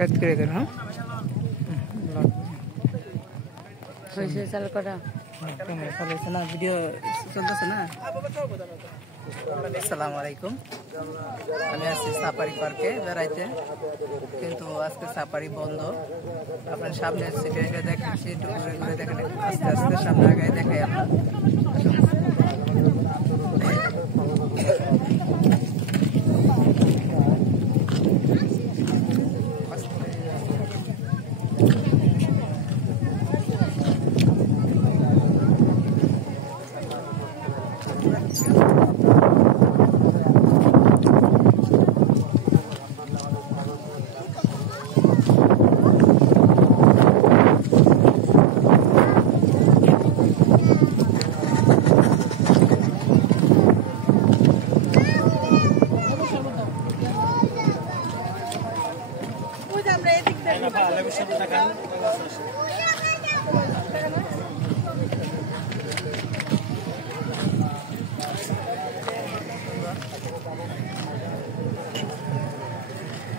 কাজ করে দেন। হ্যাঁ হয়েছে চালু করা ক্যামেরা চালাইছে না, ভিডিও চলতেছে না। আসসালামু আলাইকুম, আমি আসছি সাফারি পার্কে বেড়াইতে, কিন্তু আজকে সাফারি বন্ধ। আপনার সামনে সিটে দেখাচ্ছি, একটু ঘুরে ঘুরে দেখেন, আস্তে আস্তে সামনে আগায় দেখাই আমরা।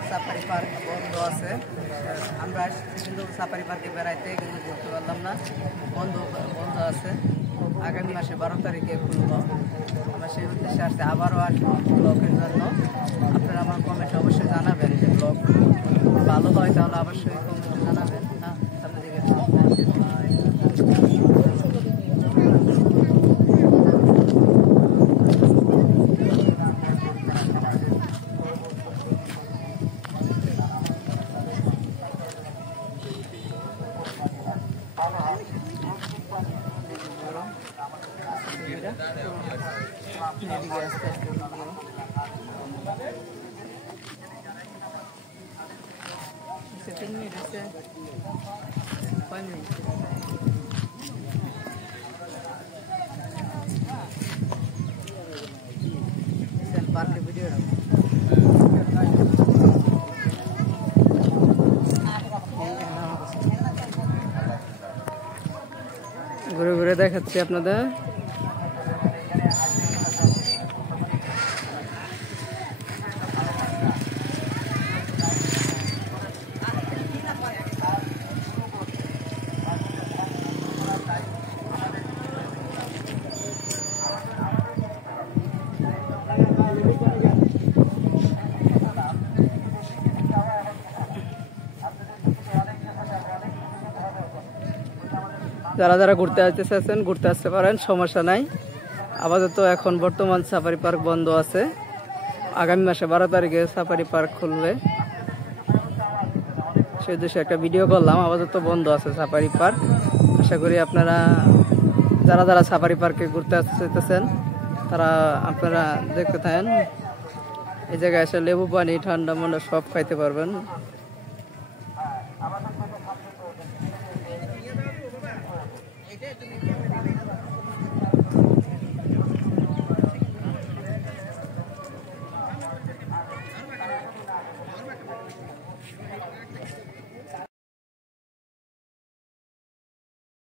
সাফারি পার্ক বন্ধ আছে, আমরা কিন্তু সাফারি পার্কে বেড়াইতে কিন্তু ঘুরতে পারলাম না, বন্ধ আছে। আগামী মাসে 12 তারিখে খুলব। আমরা সেই উদ্দেশ্যে আসছি, আবারও আসবো ব্লগের জন্য। আপনারা আমার কমেন্টে অবশ্যই জানাবেন যে ব্লগ ভালো হয়, তাহলে অবশ্যই কমেন্টে জানাবেন। হ্যাঁ, সামনে দিকে পার্কের ভিডিও ঘুরে ঘুরে দেখাচ্ছি আপনাদের। যারা যারা ঘুরতে আসতে চাচ্ছেন ঘুরতে আসতে পারেন, সমস্যা নাই। আপাতত এখন বর্তমান সাফারি পার্ক বন্ধ আছে, আগামী মাসে 12 তারিখে সাফারি পার্ক খুলবে। সেই উদ্দেশ্যে একটা ভিডিও করলাম। আপাতত বন্ধ আছে সাফারি পার্ক। আশা করি আপনারা যারা যারা সাফারি পার্কে ঘুরতে আসতে চাইতেছেন তারা আপনারা দেখতে থাকেন। এই জায়গায় এসে লেবু পানি, ঠান্ডা মান্ডা সব খাইতে পারবেন।